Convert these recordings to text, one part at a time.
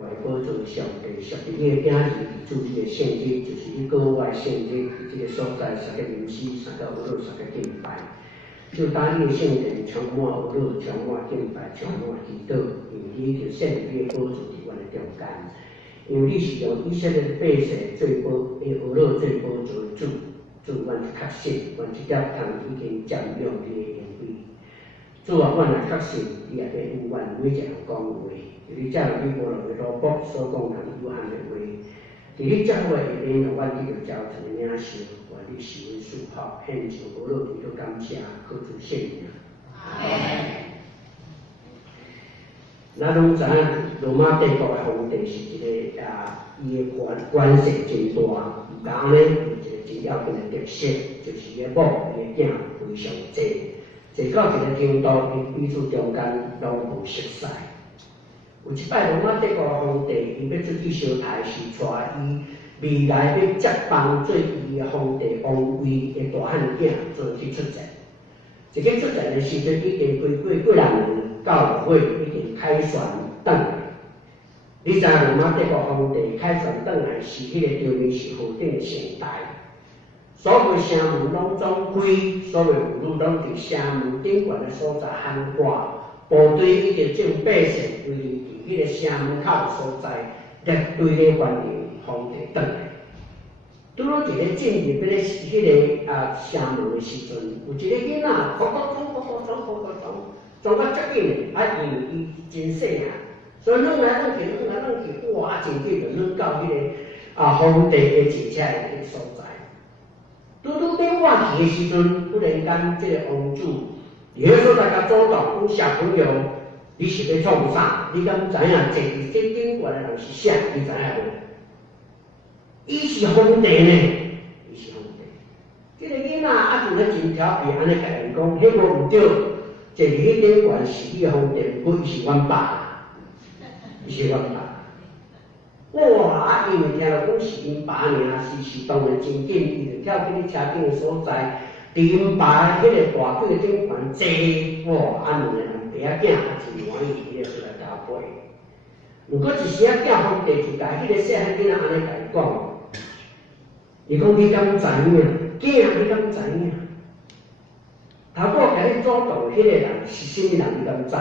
外保存上帝属于你的饼是主你的圣经，就是你国外圣经这个所在，三个灵师，三个俄罗三个敬拜。就当你的圣人充满俄罗，充满敬拜，充满祈祷，因为你就圣你的保存伫阮的中间。因为你是用以色列的百姓最保，俄罗最保存主，主阮确信，阮这条汤已经占用你的恩惠。主啊，阮也确信，你也要有阮每一项讲话。你这样你无论的罗卜所讲人有限的话，伫你讲话里面，阮记着交成的领袖，愿你是阮属福，献上无落地都感谢，靠主圣名。咱拢知影，罗马帝国的皇帝是一个伊的权势真大，但安尼有一个真要紧的特色，就是伊的某伊的囝非常济，济到一个程度，因彼此中间拢无熟识。有一摆，罗马帝国的皇帝，伊要出去烧台是带伊未来要接棒做伊的皇帝王位的大汉囝做去出战。一个出战的时阵，已经过人教会已经凯旋转来。你知罗马帝国皇帝凯旋转来是迄个场面是何等盛大？所有城门拢总开，所有妇女拢伫城门顶悬的所在喊话。部队已经种百姓为伫迄个城门口所在，列队咧欢迎皇帝转来。拄好一个进入迄个城门的时阵，有一个囡仔，撞到足紧的，因为伊真细汉，所以弄来弄去，哇，真紧就弄到迄个皇帝的坐车的所在。拄要换去的时阵，忽然间这个王主。伊迄所在甲主动讲小朋友，你是要创啥？你敢知影坐伫这顶悬的人是啥？你知影无？伊是皇帝呢，伊是皇帝。这个囡仔就咧真调皮，安尼甲人讲，迄无毋对，坐伫迄顶悬是你的皇帝，不过伊是阮爸，伊是阮爸。哇！因为听到讲是因爸尔，是当然真紧，伊就跳去咧车顶的所在。伫因爸迄个大腿顶悬坐，哇！安两个人爸仔囝真欢喜，伊就出来交配。如果一时仔叫皇帝就甲迄个细汉囡仔安尼甲伊讲，伊讲你敢知影？囝，你敢知影？头拄甲你主动迄个人是甚物人？你敢知？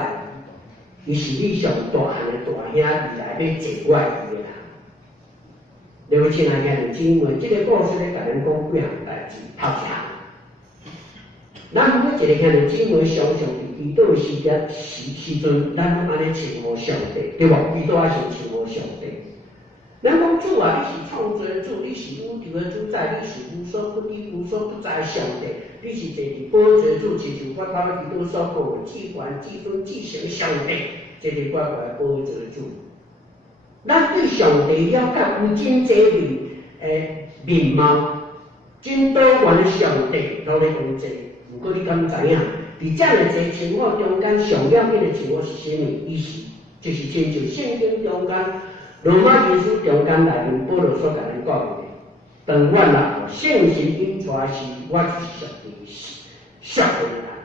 伊是你上大汉的大兄，未来要坐我伊个人。各位亲爱兄弟姊妹，这个故事咧甲咱讲几项代志，头一项。咱每一个兄弟姊妹常常伫祈祷时阵，咱拢安尼称呼上帝，对无？祈祷先称呼上帝。咱讲主啊，你是创造的主，你是宇宙的主宰，你是无所不知、无所不在的上帝，你是坐伫宝座主，亲像我头祈祷所讲的至权、至尊、至圣上帝，坐伫我的宝座主。咱对上帝了解有真侪位面貌，真多元的上帝都咧同在。不过你敢知影？伫这样的一个情况中间，上要紧的情况是啥物？意思就是亲像圣经中间、罗马书中间内面保罗所甲咱讲的，当阮啦，圣神引出来时，我就是属于属的人，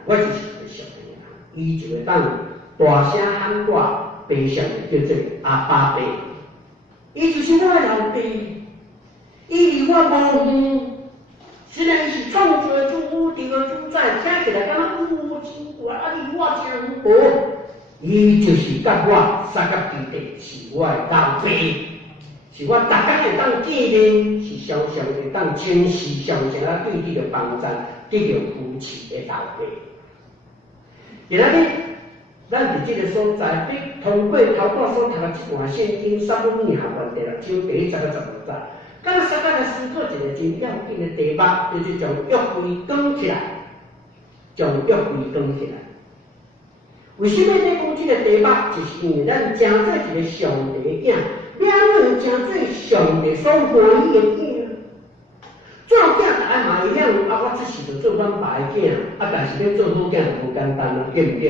我就是属的人，伊就会当大声喊我，悲伤的叫做阿爸爸，伊就是我的老爸，伊离我无远。虽然伊是创造的主、宇宙的主宰，听起来敢若真悬，离我真远。伊就是甲我三角地地，是我的老爸，是我逐天会当见面，是常常会当亲视，常常对你的帮助，得到扶持的老爸。今仔日，咱伫这个所在，要通过头拄所读的这段圣经，撒母耳下传第6章第1节到16节。咱稍微来思考一个真要紧的题目，就是将约柜扛起来，将约柜扛起来。为什么咧讲这个题目？就是因为咱真做一个上帝的囝，了能真做上帝所欢喜的囝。做囝大家嘛会晓，我这时就做阮爸的囝，但是要做好囝就无简单啦，对不对？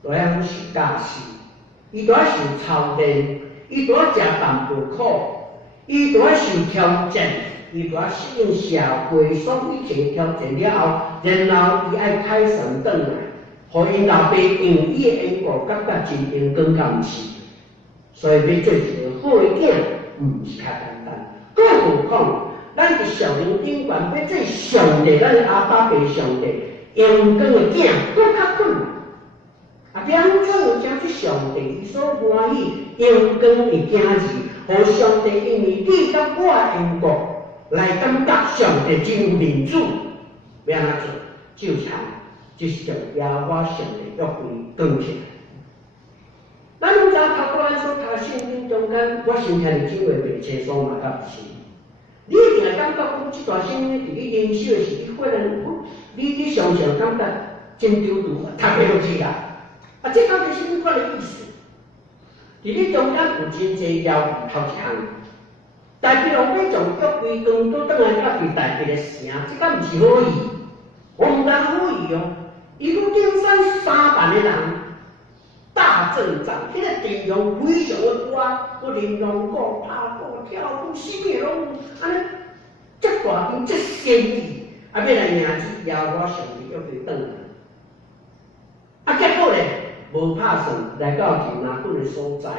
都要受教训，伊都要受操练，伊都要食淡薄苦。伊就要受挑战，伊就要适应社会所有一切挑战了后，然后伊爱凯旋转来，互因老爸用伊的缘故感觉真荣光，敢毋是？所以要做一个好的囝，毋是较简单。更何况，咱伫少年顶悬要做上帝，咱阿爸爸上帝阳光的囝，更较困难。啊，要安怎样将这上帝所欢喜阳光的囝子，互上帝因为你甲我的缘故来感觉上帝真有面子，要安怎做？就是将耶和华上帝约柜扛起来。咱拢知头拄咱所读圣经中间，我先听你经话袂清楚嘛，甲毋是？你一定会感觉讲，这段圣经伫你人生的时，你忽然你常常感觉真丢丢，读袂落去啦。啊，这到底是什么款的意思？伫你中间有真济要头一项，大鼻龙要从约柜扛倒转来到伫大鼻的城，这敢毋是好意？我毋但好意哦，伊讲顶山3万的人。大阵仗，迄个阵容非常的大，不能用鼓、拍鼓、跳舞，四面拢有，安尼这大兵这先意，啊，要来迎接耶和华上帝约柜转来。啊，结果咧无拍算来到前南本的所在，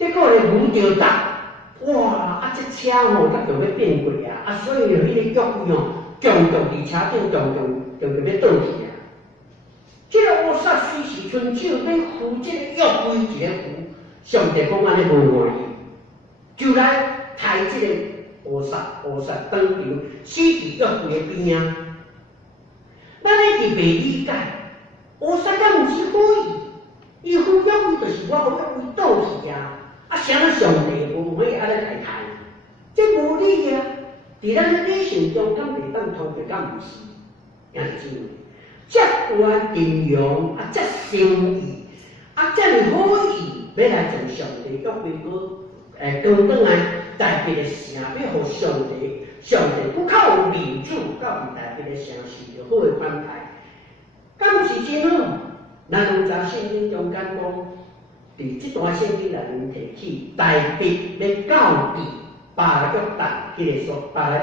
结果咧无着达，哇！啊，这车吼才着要变过啊，啊，所以迄个约柜吼，强强伫车顶，强要倒去啊。这个乌撒虽是伸手要扶这个约柜一个扶，上帝讲安尼无欢喜，就来抬这个乌撒当场死伫约柜的边啊。咱一直袂理解，乌撒敢毋是好意，伊扶约柜就是我互约柜倒去啊，啊，啥物上帝无欢喜安尼来抬，这无理啊！伫咱的理性中，敢袂当通过，敢毋是？也是真。这段阵容啊，这诚意啊，这么好意，要来从上帝约柜扛转来大别的城，要互上帝不靠有面子，到伫大别的城是着好的款待，敢毋是真好？咱拢知圣经中间讲，伫这段圣经内面提起，大别要到伫巴勒约旦迄个所巴勒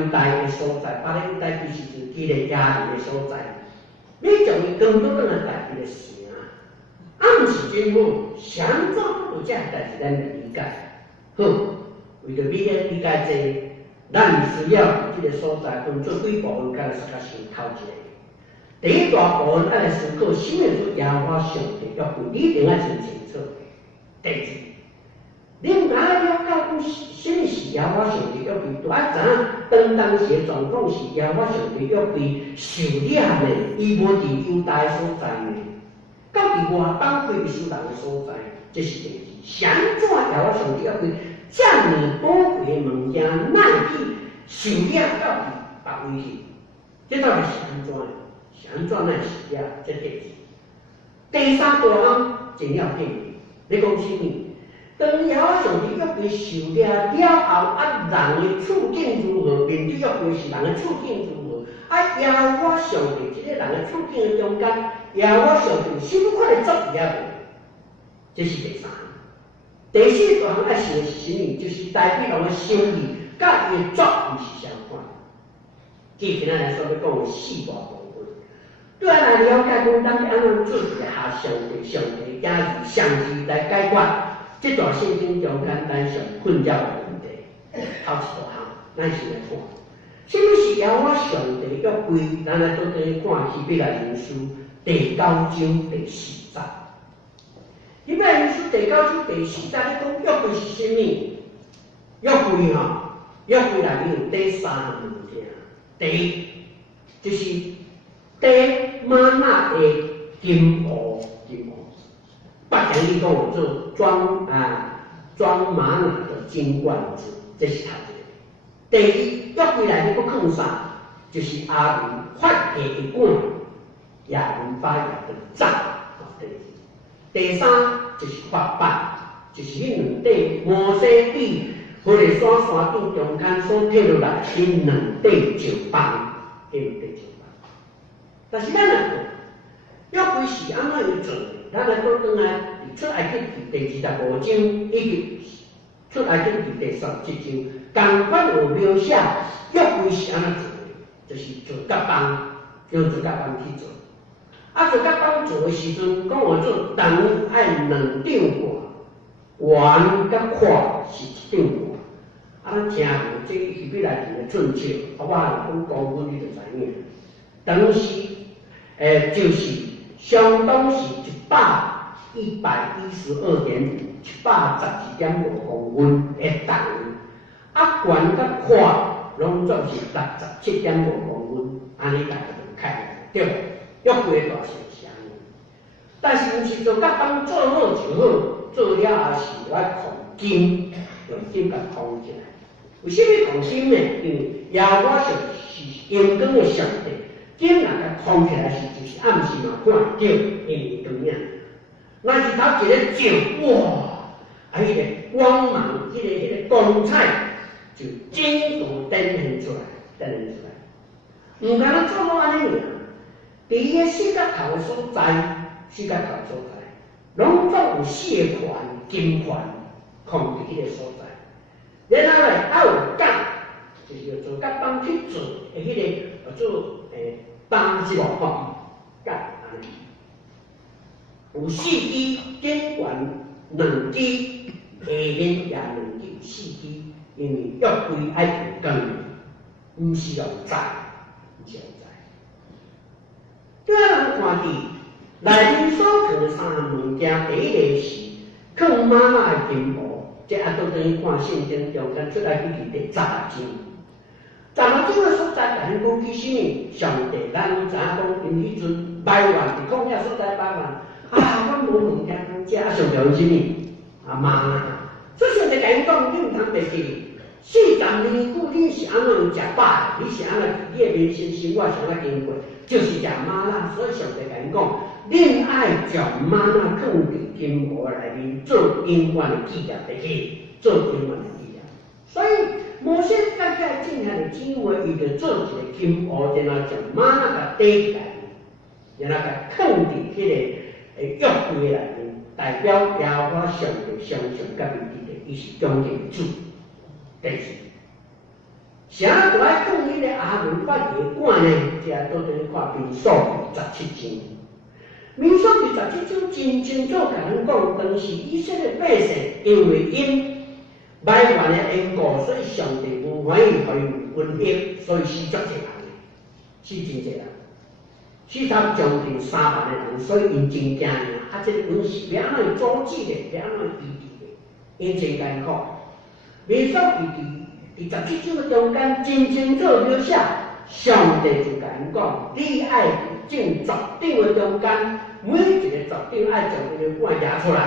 犹大的所在，巴勒犹大其实就是迄个亚利的所在。你从伊更多转来大别的城，啊，毋是真好，谁安怎有这代志咱袂理解？好，为着你咧理解这，咱需要伫这个所在分做几部分，甲来先头一个。第一大部分爱来思考，什么是耶和华上帝约柜，你一定要真清楚。第二，你若了解讲什么是耶和华上帝约柜，就要知影当时的状况是耶和华上帝约柜受掠呢，伊无伫犹大所在呢，到伫外邦非利士人的所在，这是第二。谁安怎耶和华上帝约柜这么宝贵的物件，哪会去受掠到伫别位去？这到底是安怎？是安怎来受掠？这第二。第三大项真要紧，你讲什么？当耶和华上帝约柜受掠了后，啊，人的处境如何？面对约柜是人的处境如何？啊，耶和华上帝这个人的处境的中间，耶和华上帝什么款的作业无？这是第三。第四大项爱想的是什么？就是代表人的心意，甲伊的作为是相关。即今仔来说要讲的四大部分，对咱来了解讲，咱要安怎做一个下上帝家己上帝来解决这段圣经中间咱上困扰的问题。头一大项，咱先来看，什么是耶和华上帝约柜？咱来做对看希伯来人书第9章第4节。希伯来人书第9章第4节，你讲约柜是什么？约柜吼，约柜内面有第3项物件。第一就是第玛纳的金瓯，北京里讲做装玛纳的金罐子，这是头一个。第二，约柜内面要放啥？就是阿伦发下一管亚伦发芽的杖。第三就是法板，就是迄两块摩西比火力山顶中间所摕落来迄两块石棒，迄两块石棒。但是咱来讲，约柜是安怎样做的？咱来讲转来出埃及记第25章，以及出埃及记第17章，同款有描写约柜是安怎做的，就是做甲棒，用做甲棒去做。啊，做甲棒做的时阵，讲话做重爱2张圆甲宽是一张卦，咱听过这是要来填的寸尺，我讲公分你就知影。当时就是相当是112.5，112.5公分的重，啊圆甲宽拢总是67.5公分，安尼大家就开对，约规大小是安尼。但是毋是做甲帮做好就好，做了后是要控金，用金甲控起来。为什么控金呢？因为耶和华是阳光的上帝，金若甲控起来是就是暗时嘛看着因为光影。若是头一个照，哇，迄个光芒，迄个光彩就真度展现出来。毋敢若做好安尼尔，伫伊个四角头所在。拢总有4个环金环控伫迄个所在，然后咧还有角，就是要做角帮去做的迄个做担是无吼，角安尼，有4支金环2支，下面也2支有4支，因为约规爱用钢，毋是用材，叫人看伫。内面所藏3项物件，第一个是藏玛纳的金箔，这啊都等于看圣经中间出来去第10经。10经的所在，甲咱讲起什么？上帝，咱知影讲，因迄阵埋怨伫旷野所在埋怨，阮无物件通食，上帝有什么？玛纳。所以上帝甲因讲，你毋通袂记，40年久你是安怎食饱？你是安怎？你的人生生活是安怎经过？就是食玛纳。所以上帝甲因讲。恁爱将玛纳放伫金箔内面，做永远的纪念的去，做永远的纪念。所以摩西甲遐正下的智慧，伊就做一个金箔，然后将玛纳甲缀起来，然后甲放伫迄个约柜内面，代表耶和华上帝常常甲伊伫咧，伊是中间主。第四，啥就爱放迄个阿伦发的管呢？这都等于看民数17章。民数记17章真清楚甲咱讲，当时以色列百姓因为因埋怨的缘故，所以上帝无欢喜，互伊瘟疫，所以死足侪人，死真侪人，死差将近3万的人，所以因真惊呀。这个瘟是要安怎阻止的，要安怎医治的，因真艰苦。民数记第17章的中间真清楚描写，上帝就甲因讲，你爱正10张的中间。每一个10张爱将伊个管压出来，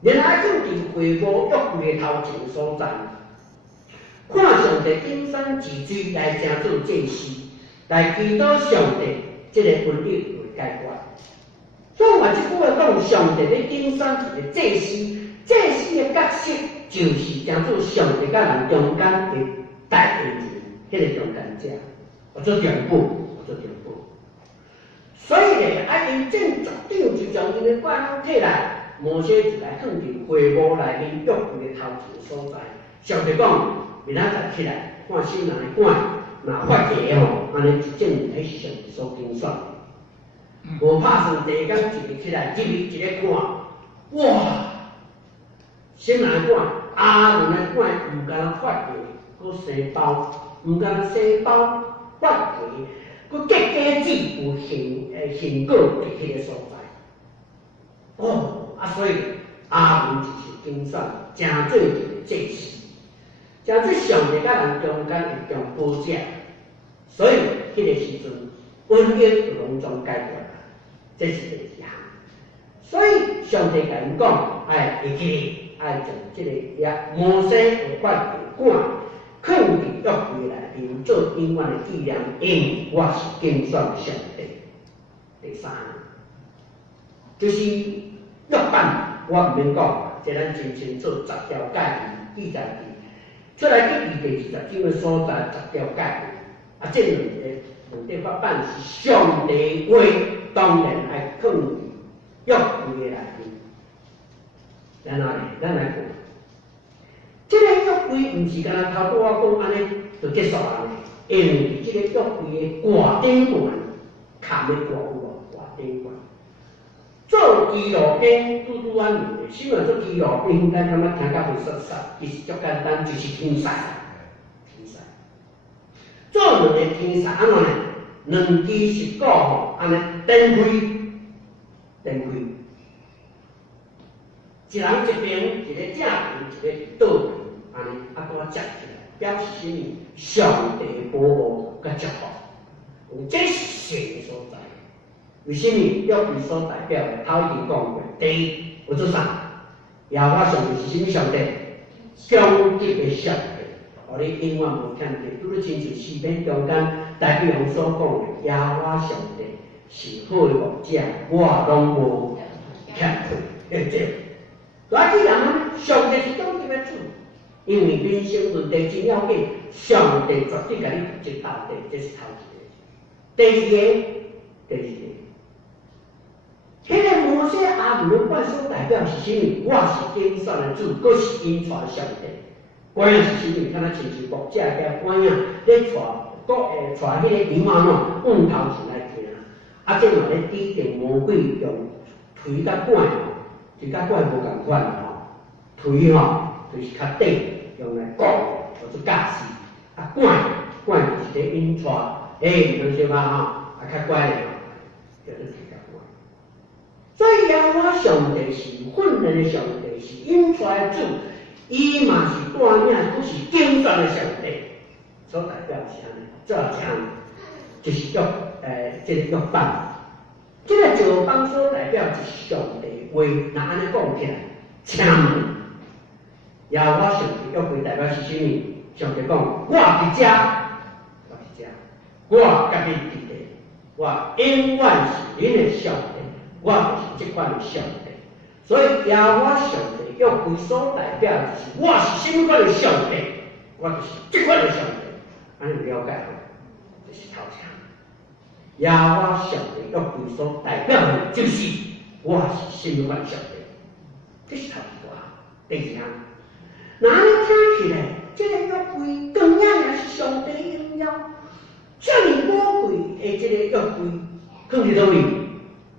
然后放伫会幕约柜头前所在，看上帝金山之水来成做祭司，来祈祷上帝这个瘟疫会解决。所以我即句话讲，上帝咧金山是个祭司，祭司的角色就是成做上帝甲人中间的代言人，迄个中间者，我做中保。所以咧，因正10张就将因的管摕来，摩西就来放伫会幕内面约柜的头前所在。上帝讲，明仔载起来，看心内管，若发芽吼，安尼就证明迄是上帝所拣选。无拍算第一天一日起来，入去一个看，哇！心内管阿伦的管毋敢发芽，佫生包，毋敢生包发芽。佮结果子有成果伫迄个所在，所以阿伦就是经选，真做一个祭司，真做上帝甲人中间的中保者，所以迄个时阵瘟疫就拢总解决啦，这是第2项。所以上帝甲因讲，会记爱将这个摩西有发的管。放伫约柜内面做永远的纪念，因我是拣选的上帝。第3，就是约版，我毋免讲，这咱真清楚10条诫命，记载伫出来第20章的所在10条诫命。这两个法版是上帝话，当然爱放伫约柜内面。然后咱来讲。这个约柜毋是干那头拄我讲安尼就结束了，因为这个约柜的挂顶管，卡要挂有无？挂顶管，做做基路边拄拄安尼的，什么做基路边？应该感觉听甲袂熟悉，其实足简单，就是天赛。天赛做两个天赛安怎呢？两支石鼓吼，安尼展开，展开。一人一边，一个正边，一个倒边，安尼啊，拄啊接起来，表示什么？上帝保护甲祝福。这是神所在。为什么？约柜所代表的，头已经讲过，第一，有做啥？耶和华上帝是什么上帝？终极的上帝，互你永远无欠缺。拄咧亲像诗篇中间大卫王所讲的，耶和华上帝是好的牧者，我拢无欠缺，对不对？大既然上帝是终极的主，因为人生问题真要紧，上帝绝对甲你负责到底，这是头一个。第二个。迄个摩西阿伦管所代表是什么？我是拣选的主，佫是因带上帝。官样是什么？敢若亲像牧者甲官样咧带迄个羊毛喏，往头前来行。啊，这嘛咧指定魔鬼用推甲管吼，推甲管无共款吼，推吼就是较短，用来讲或者架势。啊，管就是咧引带，有些嘛吼，啊较乖咧，叫做推甲管。所以耶和华上帝是训练的上帝，是引出来的主，伊嘛是带领，都是拣选的上帝，所代表是安尼。这样就是这个约邦，这个旧邦所代表就是上帝话，那安尼讲起来，请问耶和华上帝约柜代表是什么？上帝讲：我伫遮，我甲你伫地，我永远是恁的上帝。我就是这款的上帝，所以耶和华上帝约柜所代表就是我是什么款的上帝，我就是这款的上帝。安尼了解吗？这是头前。耶和华上帝约柜所代表的就是我是什么款的上帝，这是头一段。第二项，那安尼听起来，这个约柜同样也是上帝应邀，这么宝贵的这个约柜，放伫倒位？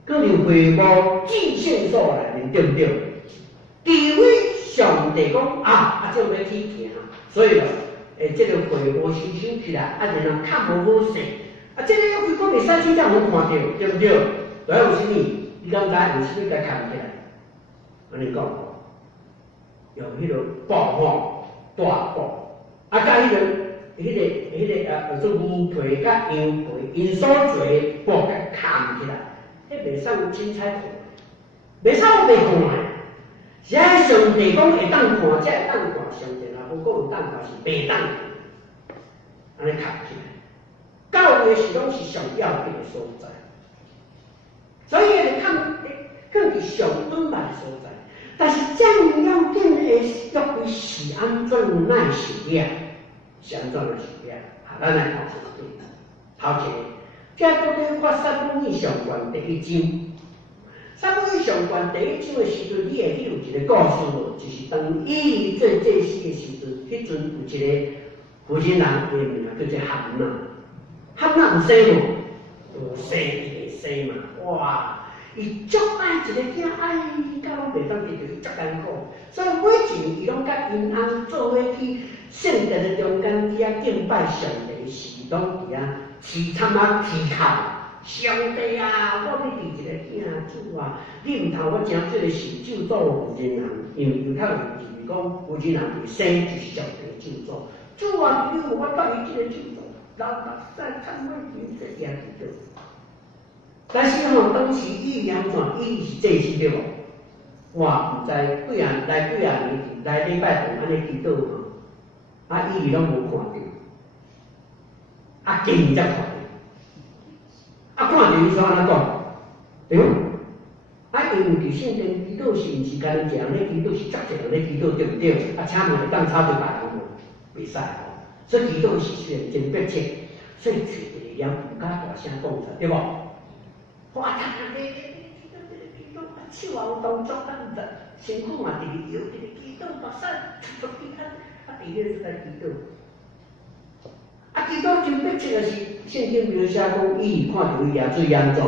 可能回报至圣所内面，对不对？除非上帝讲这要去行，所以这个回报收起来，然后较无好势，这个约柜讲袂使去才有看到，对不对？要有啥物？你敢知有啥物甲扛起来？安尼讲，用迄个布吼，大布，甲迄个做牛皮甲羊皮，因所做的布甲扛起来。迄袂使有凊彩看，袂使有袂看的。是爱上帝讲会当看，才会当看。上帝若无讲有当看，是袂当看。安尼扛起来，教会是拢是上要紧的所在，所以会放伫上敦办的所在。但是这么要紧的约柜是安怎来实验？是安怎来实验？咱来看一个头一个。这到底看撒母耳上传第一章。撒母耳上传第一章的时阵，你会记有一个故事无？就是当伊做祭司的时阵，迄阵有一个负责人，伊的名叫做汉娜。汉娜有生无？有生，伊会生嘛？哇！伊足爱一个囝，爱伊甲拢袂当得到，伊足艰苦。所以每一年伊拢甲因翁做伙去圣殿的中间去敬拜上帝时，拢伫饲惨啼哭，上帝啊！我要伫一个囝主啊！你毋通我真做个受咒诅负责人，因为犹太人认为讲负责人一生就是上帝咒诅。主啊，你有我带伊即个咒诅，老世惨歹钱在遐伫倒。但是当时伊安怎？伊是祭司对无？我毋知几啊年来礼拜堂安尼祈祷伊拢无看到。今年才看到，看到伊怎安怎讲？对，因为伫圣殿祈祷是毋是干一个人咧祈祷，是足侪人咧祈祷，对不对？请问会当吵着别人无？袂使所以祈祷是虽然真迫切，所以找一个人唔敢大声讲出，对无？哇！你祈祷，手啊有动作，身躯嘛直直摇，直直祈祷，目屎出去伫咧在祈祷。祈祷真迫切的是，圣经描写讲，伊看到伊掠水安怎？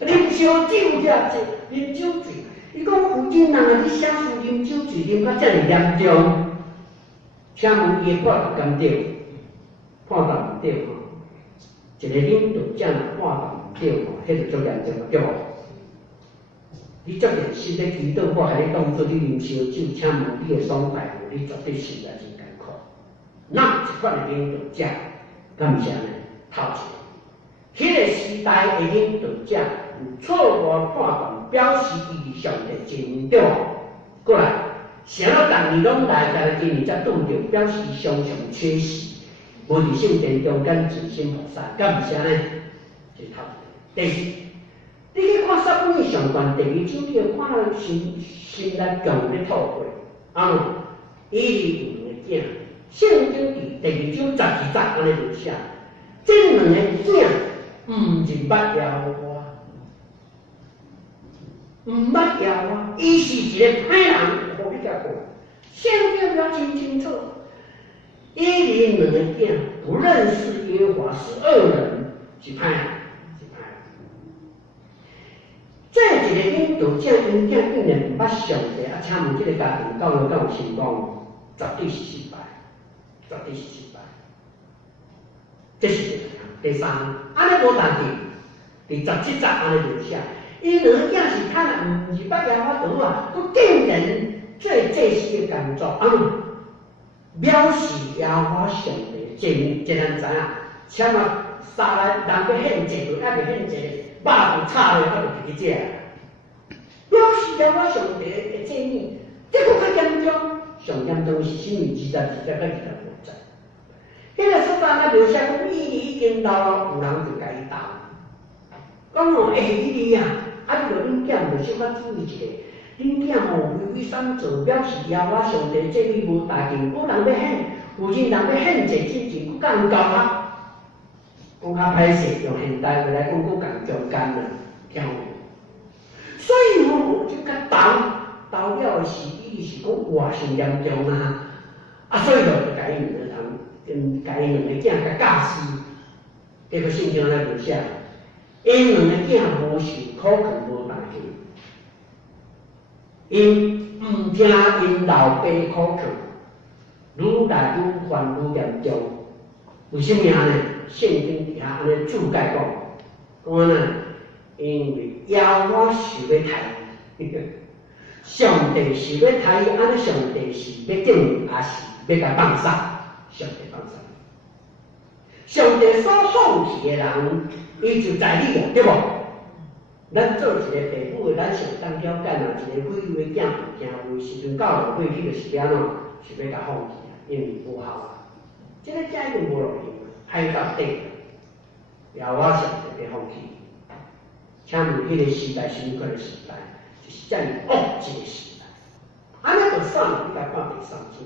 啉烧酒才啉酒醉。伊讲附近人啊，去写书啉酒醉啉到遮尔严重，请问伊判甘对？判断毋对吼，一个领导者若判断毋对吼，迄就足严重了，对无？你责任心咧祈祷，我还你当作你啉烧酒，请问你的爽快无？你绝对心内真艰苦。那一款的领导者，敢毋是安尼？头一个，迄个时代的领导者有错误判断，表示伊离上帝真对。过来，啥物逐年拢来，但是今年才拄着，表示伊常常缺失，无伫圣殿中间尽心服侍，敢毋是安尼？这头一个。第二，你去看撒母耳上传第二章，你要看到心力强咧吐血，伊有两个囝，圣经伫第二章12节安尼就写，这两个囝毋是捌耶和华，毋捌耶和华，伊是一个歹人，互你甲看，圣经了清清楚，伊哩两个囝不认识耶和华，是恶人，是歹人。这一个领导者因囝竟然毋捌上帝，请问这个家庭教育敢有成功？绝对是失败，绝对是失败。这是第二项。第三，安尼无代志，第17节安尼就写，伊两个囝是歹人，毋是捌耶和华道啊，佮竟然做这些工作，藐视耶和华上帝诫命，这咱知影。请问杀人人要献祭，就还未献祭。肉就炒咧，还就自己食。表示了我上帝的诫命，这个较严重，上严重是什么？22节到25节。迄个所在那描写讲，伊已经老了，有人就甲伊斗，讲哦，伊啊，你着恁囝着小可注意一下，恁囝吼畏畏三做，表示了我上帝诫命无大件，有人要献，有人要献祭之前，佫甲人交合。讲较歹势，用现代话来讲，佫共中间啦，听有？所以吼，就甲斗了是，伊是讲外伤严重啊，所以就甲伊两个人，甲伊两个囝甲教死，结果圣经咧就写，因两个囝无受苦劝无大见，因毋听因老爸苦劝，愈来愈犯愈严重，为什么安尼？圣经底下安尼注解讲安尼，因为耶和华是要杀伊，上帝是要杀伊，安尼上帝是要定，还是要甲放杀？上帝放杀。上帝所放弃的人，伊就在你啊，对无？咱做一个父母的，咱上当了解啊，一个贵为囝唔听话，时阵到落过去就是安怎，是要甲放弃啊，因为无效啊，这个家已经无路用。海到底，也我上帝要放弃。请问迄个时代是何个时代？就是遮尔恶一个时代。安尼就算了，你来看第3章。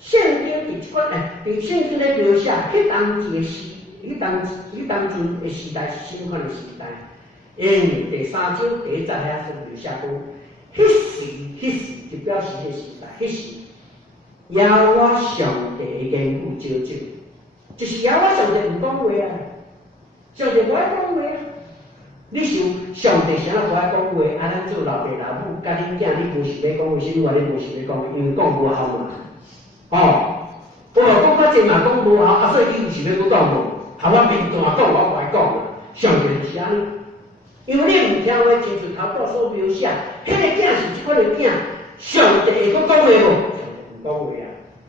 圣经第一款第圣经咧描写，迄当时的时，迄当阵的时代是什么款的时代？因为第3章第1节遐所描写讲，迄时就表示迄个时代，迄时也我上帝的言语招招。就是也我上帝唔讲话啊，上帝无爱讲话啊。你想上帝啥无爱讲话？咱做老爸老母，甲恁囝，你无想要讲话，是因为你无想要讲话，因为讲无效嘛。我讲较济嘛讲无效，所以你有想要讲讲无？我面大讲，我爱讲嘛。上帝就是安尼，因为你唔听话，亲像头拄所描写，迄个囝是即款的囝，上帝会讲话无？上帝唔讲话啊，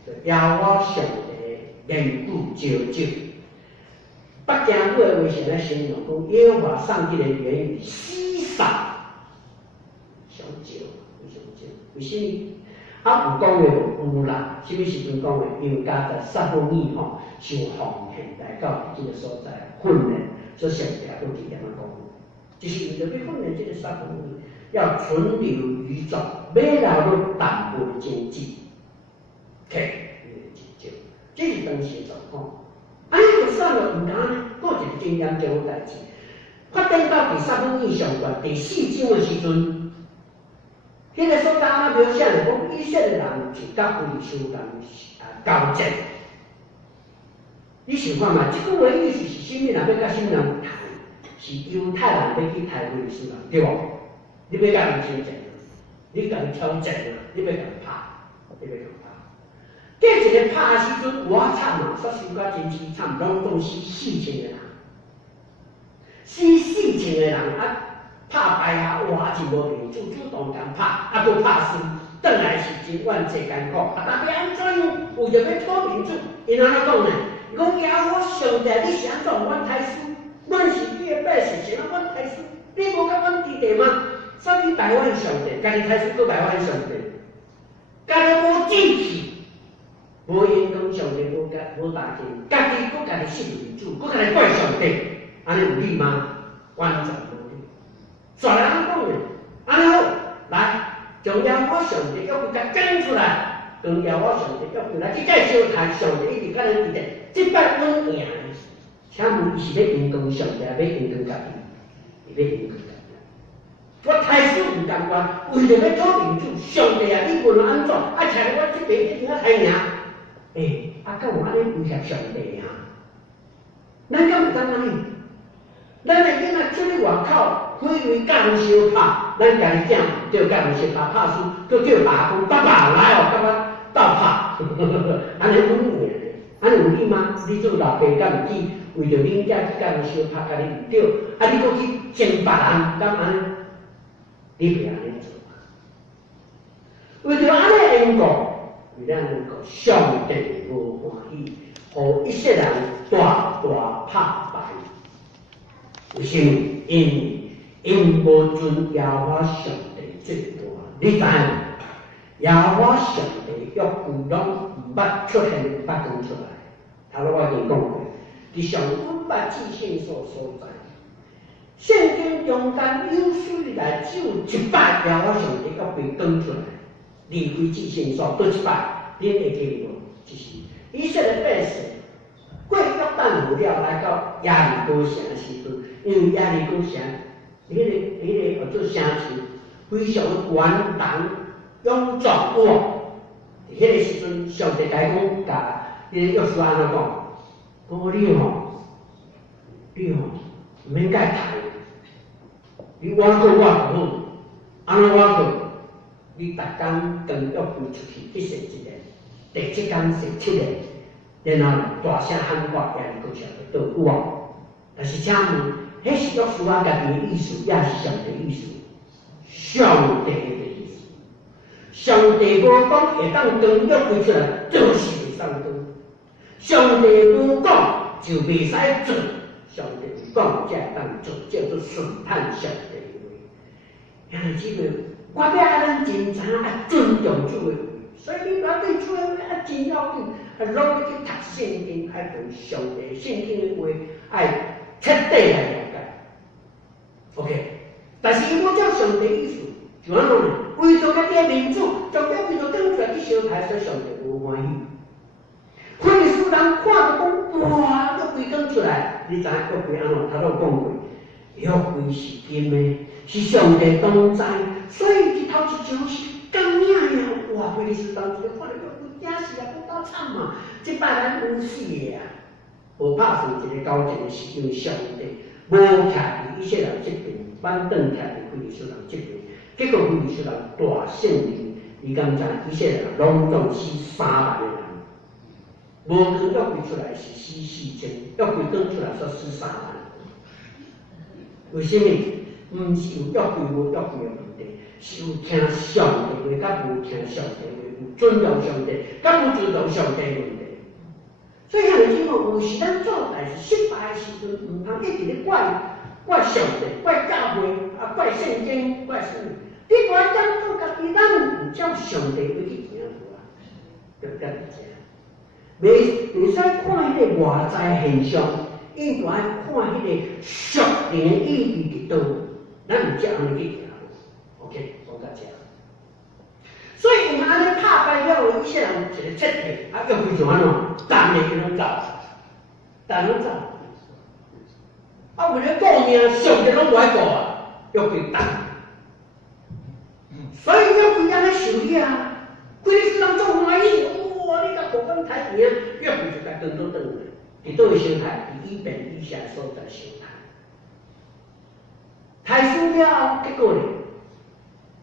就也我上帝。言语招招，北京话为啥来形容讲耶和华上帝的言语稀少、上少，为什么？有讲话无？有啦，什么时阵讲话？因为加在撒母耳吼受奉献来到这个所在训练，所以上帝也都是这样讲，就是为了要训练这个撒母耳，要存留于众，要留到淡薄经济，这是当时的状况。安尼就算了，唔敢呢，佫一个真严重的代志。发展到第撒母耳上传第4章的时阵，迄个所在啊描写来讲，以色列人就甲非利士人交战。你想看嘛？这句话意思是什么人要甲什么人谈？是犹太人要去杀非利士人，对无？你要甲伊争战，你甲伊挑战啊，你要甲伊拍，你要甲伊拍。过一个拍的时阵，我惨啊，煞受甲真凄惨，拢总死4000个人，死4000个人啊！拍败啊，哇，真无面子，主动甲拍，啊，佫拍输，转来是真怨济艰苦，啊，大家安怎样？为着要讨民主，因安怎讲呢？讲耶和华上帝，你是安怎阮太师？阮是你的百姓，是安阮太师？你无甲阮支持吗？啥物台湾上帝？家己太师佫台湾上帝，家己无志气，无因讲上帝无大气，家己佫家己信民主，佫家己怪上帝，安尼有理吗？完全无理。全人讲的，安尼好，来将耶和华上帝约柜甲讲出来，将耶和华上帝约柜来，即个小台上帝一直甲咱伫咧，即摆阮赢，请问伊是要因讲上帝，还要因讲家己？伊要因讲家己。我太师唔甘愿，为着要讨民主，上帝啊，你无论安怎，啊，请我即边一定要太赢。啊，敢有安尼威胁上帝啊？咱敢有当安尼？咱的囡仔出去外口，开位教相拍，咱家己囝叫教相拍拍输，佮叫爸讲爸爸来哦，甲我斗拍，安尼阮赢咧，安尼有理吗？你做老爸敢有去为着恁囝去教相拍，甲你唔对，啊你佮去争别人，敢安尼？你袂安尼做啊？为着安尼缘故，为咱缘故，上帝无欢喜，互一些人大拍败。为什么？因无遵耶和华上帝这段，你知影？耶和华上帝约柜拢毋捌出现，毋捌讲出来。头拄我已经讲过，伫上古捌至圣所所在，圣经中间有史以来只有1摆耶和华上帝约柜讲出来，离开至圣所倒1摆，恁会记无？就是以色列百姓过约旦河了，来到耶利哥城的时阵。因为耶利哥城，迄个叫做城市，非常宽大、勇壮哇！迄个时阵，上帝甲伊讲，甲迄个约书亚安怎讲？讲你吼，毋免甲伊谈，你我做我好，安怎我做？你逐工跟约柜出去一生一日，第7天是7日，然后大声喊话耶利哥城要倒有啊！但是请问。迄是约书亚家己的意思，也是上帝的意思。上帝的意思，上帝无讲会当跟约柜出来，就是袂当跟；上帝无讲就袂使做，上帝讲才会当做，叫做顺探上帝的话。姊妹，我要咱真知影爱尊重主的话，所以你若对主的话爱真要紧，努力去读圣经，爱读上帝圣经的话，爱彻底来了解。OK， 但是伊无照上帝意思，就安怎呢？为着家己的民主，将约柜就讲出来去相拍，所以上帝无欢喜。非利士人看着讲，哇，约柜讲出来，你知影约柜安怎？头拄讲过，约柜是金的，是上帝同在，所以日头一上是刚领呀！哇，非利士人一个看着约柜，惊死啊，不够惨嘛！这摆咱冤死的啊！无拍算一个交情是因为上帝。无徛伫以色列人这边，反倒徛伫非利士人这边，结果非利士人大胜利，伊敢知以色列人拢总死3万个人，无讲约柜出来是死4000，约柜讲出来煞死3万。为什么？毋是有约柜无约柜的问题，是有听上帝话，甲无听上帝话，有尊重上帝，甲无尊重上帝的问题。所以，兄弟姊妹，有时咱做代志失败的时阵，毋通一直咧怪上帝、怪教会、啊怪圣经、怪什么？你该检讨家己，咱毋照上帝要去行无啊？就这样子。袂使看迄个外在现象，应该看迄个属灵的意义伫倒，咱毋则安尼去行。OK， 讲到这。所以，因安尼拍败了，有一些人一个彻底，啊，约柜就安怎？等下佢拢走，但拢走。啊，为了顾命，上帝拢无爱顾啊，约柜等。所以约柜安尼受理啊，非利士人做欢喜，哇！你甲国本太平啊，约柜就甲转来，伫倒位相太，伫以便以下所在相太。了，结果呢，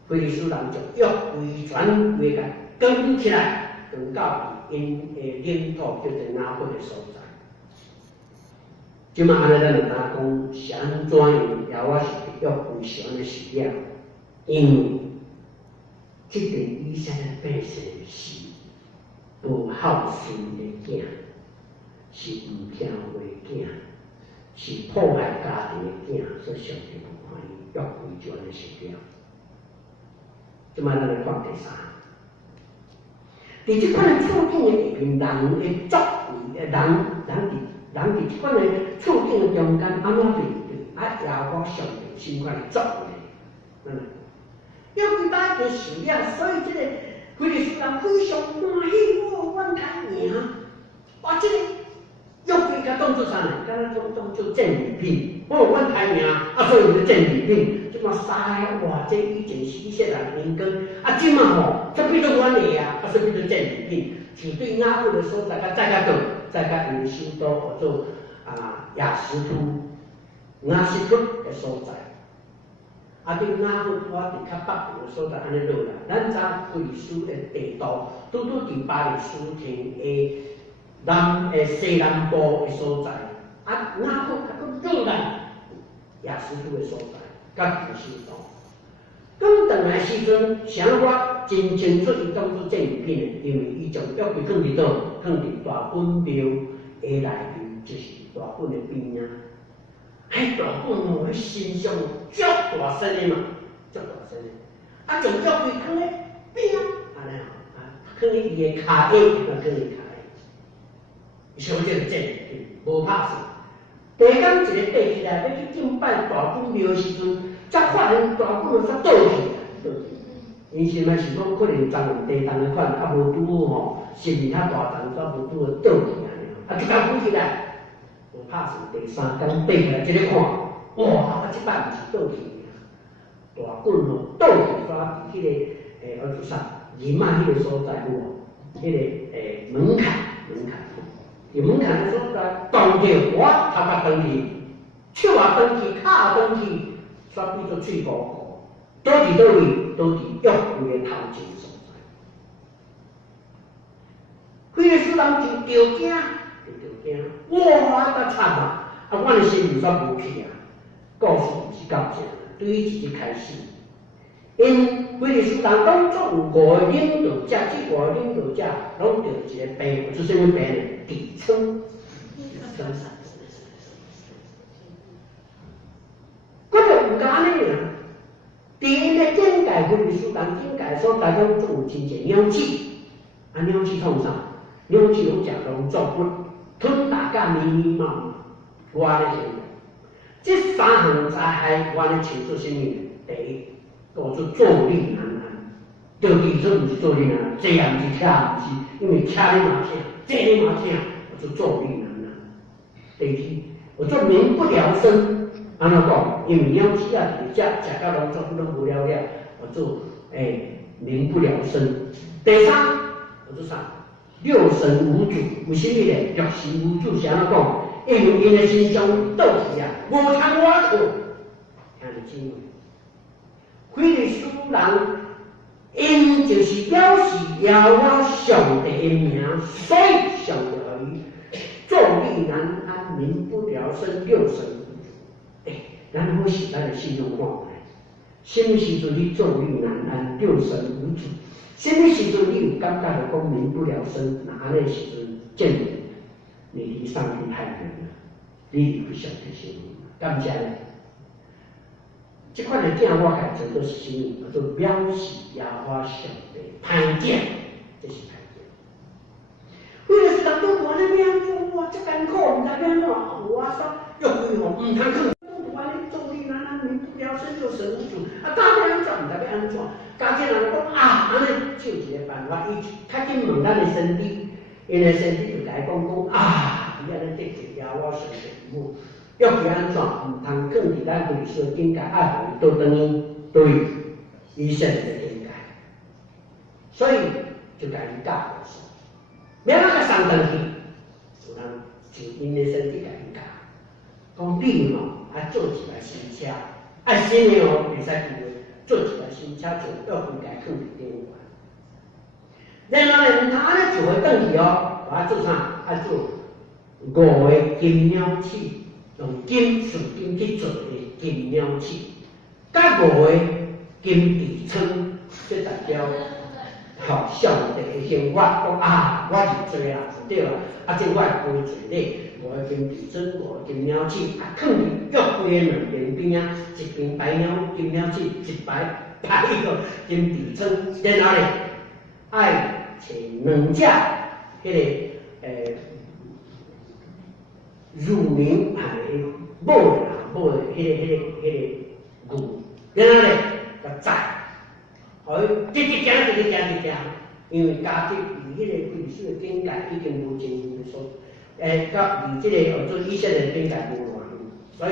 菲利斯人就约规全规甲卷起来，卷到因的领土叫做拿破的所在。即马安尼咱就知讲是安怎样，也我是约规是安尼死了，因为这个以色列百姓是无孝顺的囝，是唔听话囝，是破坏家庭的囝，所以上帝不欢喜，约规就安尼死了。即摆咱来看第三，伫即款的处境的里面，人的作为，人伫即款的处境的中间，安怎面对？耶和华上帝心款的作为，约规打已经死了，所以这个菲利斯人非常欢喜，阮太赢，哇！这个约规甲当作啥呢？敢若当作战利品，阮太赢，所以就战利品。即马杀哇！这以前是以色列人民工，即马吼，这变做阮的啊，所以变做战利品。就对亚伯的所在，再甲因的首都叫做亚实突，亚实突的所在。对亚伯我伫较北部的所在安尼落来，咱知菲利斯的地图，拄伫巴利斯汀的西南部的所在，亚伯佮落来亚实突的所在。甲伊首都，咁转来时阵，想法真清楚，伊当作战利品的，因为伊将约规放伫倒，放伫大本庙的内面，就是大本的边啊。迄大本哦，迄身上足大身的嘛，足大身的，将约规放咧边啊，安尼放咧伊的骹下，放咧骹下，小这个战利品，无拍算。第二天一个爬起来要去敬拜大本庙的时阵，才发现大本煞倒去，因想的是讲可能昨昏地动的款，无拄好吼，身体较大阵，煞无拄好倒去安尼，一摆浮起来，有拍算第三天爬起来一个看，哇！我即摆毋是倒去，大本吼倒去煞伫迄个叫做啥，人啊迄个所在有无？迄个门槛。伫门槛的所在，当着我头壳转去，手也转去，骹也转去，煞变做嘴糊糊，倒伫倒位？倒伫约柜的头前所在。菲利斯人就惊，哇！甲惨啊！阮的心就煞无去啊。故事就是到这，对于自己开始。因菲利斯人当作有5个领导者，这5个领导者拢着一个病，做什么病呢？底层。嗰就唔敢呢样。第一个境界，菲利斯人境界所大家做有真济鸟鼠，鸟鼠创啥？鸟鼠拢食农作物，吞大甲密密麻麻，我咧想，这3项灾害，我咧想做什么？第一。叫做坐立难安，到底这毋是坐立难安，坐也毋是，徛也毋是，因为徛你嘛徛，坐你嘛徛，叫做坐立难安。第二，叫做民不聊生，安怎讲？因为鸟鼠啊，食到农作物拢无聊了，叫做民不聊生。第三，叫做啥？六神无主，为什么呢？六神无主是安怎讲？因为因的身上倒去啊，无通我靠，听得真。菲利斯人因就是表示耶和华上帝的名，所以上帝而语，坐立难安，民不聊生，六神无主。咱好时咱的心中看下，什么时阵你坐立难安，六神无主？什么时阵你有感觉到讲民不聊生？那安尼时阵证明你离上帝太远了，你离不上帝心里。感谢呢。这款的囝我家做做是什么？叫做藐视耶和华上帝，歹囝，这是歹囝。为了是人都我那边做，哇，这艰苦，唔知要安怎，我说约规吼，唔通去，我安尼坐立难安，民不聊生，六神无主，大家安怎唔知要安怎？家己人讲安尼就一个办法，伊较紧问咱的身体，因的身体就甲伊讲伊安尼得罪耶和华上帝母。约规安怎？唔通放伫咱菲利斯的境界，爱互伊倒转去对以色列的境界，所以就甲伊教过说，免那个送转去，有人就因的身体甲伊教，讲你吼做一台新车，爱新年哦，袂使记话，做一个新车做约柜家放伫顶管。然后呢，唔通安尼就会转去哦，我做啥？爱做5个金鸟鼠，用金纯金去做的金鸟鼠，甲5个金地窗，这代表上帝的幸福。讲啊，我是做啦，对啦，这我会做咧。5个金地窗，5个金鸟鼠，放伫约柜的两边边啊，一边摆金鸟鼠，一摆一个金地窗，然后呢，爱找2只迄个乳名母的迄个牛，然后呢，甲宰，互伊直行，因为家己离迄个历史的境界已经无真远的所，甲离即个做以色列境界无偌远，所以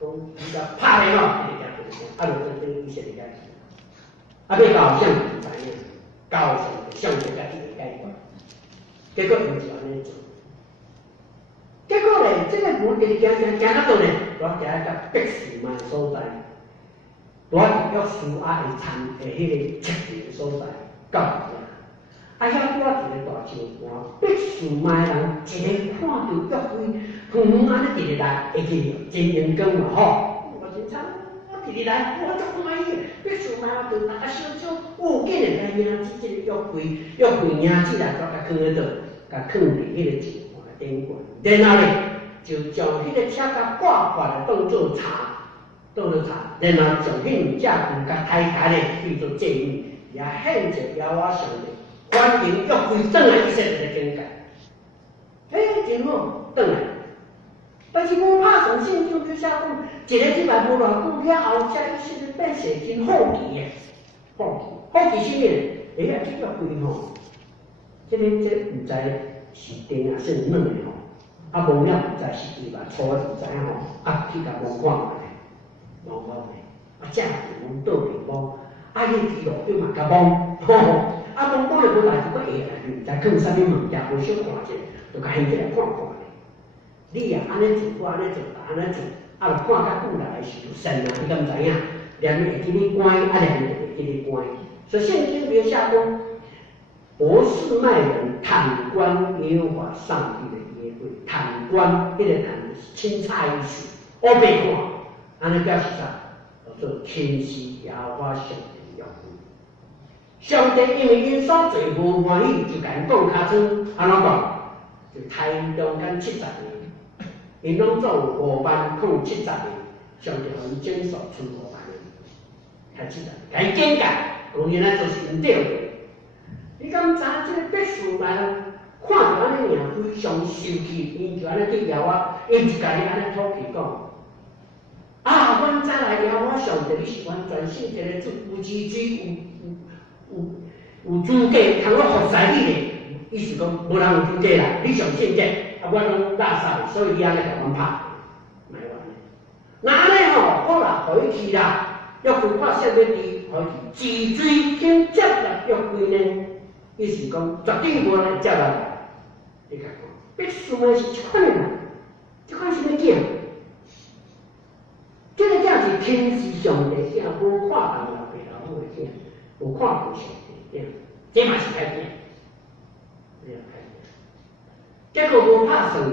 讲伊甲拍的吼，直行，啊，就做以色列家己，啊，要到上帝知影，到上帝家己的解决，结果伊就安尼做。结果呢，这个牛直行到倒呢，我行到碧树嘛所在，我伫约书亚的迄个赤地的所在，到遐，遐拄啊一个大树干，碧树嘛的人一个看到约柜，远安尼直来，会记着真阳光嘛吼，我真惨，我直来，我足欢喜，碧树嘛就大家小紧的来领即个约柜领起来，甲放喺度，甲放伫迄个树干顶管。然后呢，就将迄个车甲挂的当做茶，然后将迄2只牛甲抬起来变做祭物，也献祭耶和华上帝，欢迎约柜转来以色列的境界。真好，转来。但是我拍算圣经就写讲，一个礼拜无偌久了后，这以色列变成真好奇的，好奇什么？这约柜吼，这毋知是甜啊，是软的吼。啊，摸了不知是伊嘛，初的不知影吼，去甲摸看摸啊，这摸倒去摸，迄记录对嘛甲摸，摸了无代志，佫会来，毋知放啥物物件，无小看者，就甲掀起来看咧。你啊安尼做，我安尼做，安尼做，就看甲久来时就神啊，你敢知影？连会记你关，连会记你关。所以圣经里下讲，博士麦人探观耶和华上帝的约柜，探观迄个探是钦差意思，乌白看，安尼表示啥？叫做轻视耶和华上帝的约柜。上帝因为因所做无欢喜，就甲因讲尻川，安怎讲？就太中间70年，因拢做5,070年，上帝互因整数剩500年，太70年，甲因警戒，讲原来就是因对的。你敢知即个碧树嘛？看到安尼样非常受气，因就安尼对耶和华，因就甲伊安尼吐气讲：阮再来耶和华上帝，你是完全圣洁的主，有知识，有资格通我服侍你的。意思讲，无人有资格啦，你上圣洁，我拢垃圾，所以你安尼甲阮拍，卖完咧。那安尼吼，我啦，互伊去啦，约柜看啥物事，互伊自水肯接纳约柜呢？意思讲，绝对无人会接纳。你看看，必须的是即款的人，即款什么囝？这个囝是天时上帝囝，无看重老爸老母的囝，无看重上帝囝，这嘛是歹囝。结果无拍算，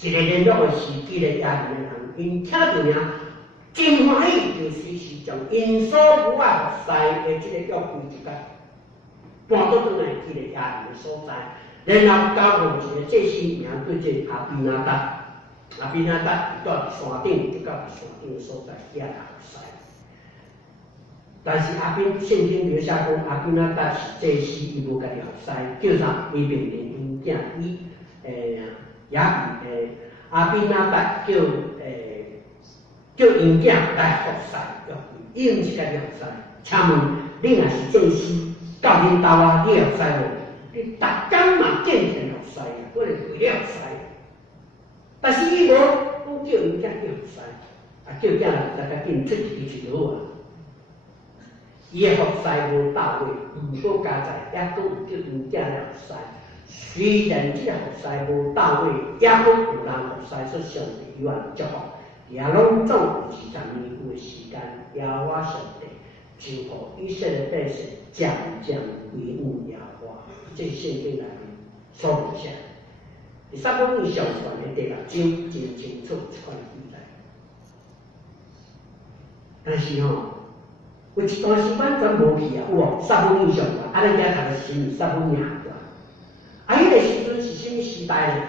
一个联络的时机咧，亚人的人，因听着名真欢喜，就随时将因所不爱服侍的这个约柜就甲搬倒转来去咧亚人的所在，然后交互一个祭司名叫做阿比拿达，阿比拿达住伫山顶，就到山顶的所在亚人服侍。但是圣经描写讲阿比拿达是祭司，伊无家己服侍，叫啥？伊命令因囝阿比拿达叫因囝来服侍约柜，伊毋是家己服侍。请问你若是祭司，到恁兜啊，你会服侍无？你逐工嘛见天服侍，我是为了服侍。但是伊无讲叫因囝去服侍，叫囝大家紧出去就好啊。伊的服侍无到位，毋过加在也阁有叫因囝来服侍。虽然即个服侍无到位，也阁有人服侍，说上帝有人祝福，也拢总有20年有时间，耶和华上帝就互以色列百姓渐渐归向耶和华。这是圣经内面所描写。第撒母耳上传的第6章真清楚这款记载。但是有一段时间全无去啊，有无？撒母耳上传，咱今读的是什么？撒母耳下传。迄个时阵是什么时代呢？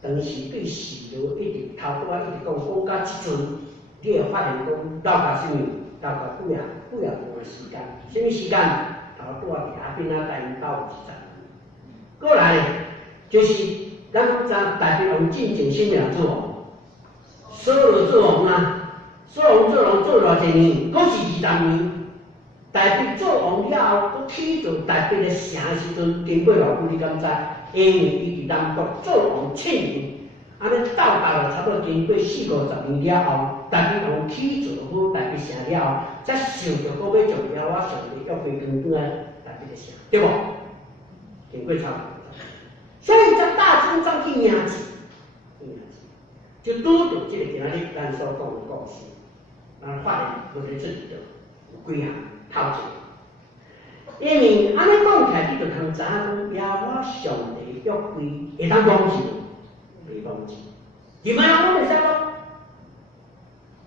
当时对示罗一直头拄一直讲到即阵，你会发现讲到达什么？到达几啊段时间？什么时间？头拄伫阿宾仔带因斗有10年。过来就是咱知大鼻王进前什么做王？所罗做王啊，所罗做王做偌济年？阁是20年。大鼻做王了后，阁起造大鼻的城时阵，经过偌久你敢知？因为伊伫南国做王7年，安尼斗了差不多经过40-50年了后，大鼻王起造好大鼻城了后，才想着阁要从耶和华上帝约回归转来大鼻的城，对无？经过差不多。所以才大军上去迎击，就拄到这个今仔日咱所讲的故事，咱发现有咧出着有几项头前。因为安尼讲起来，你就通知影讲，耶和华上帝约规会当忘记，袂忘记。任何人拢袂使讲，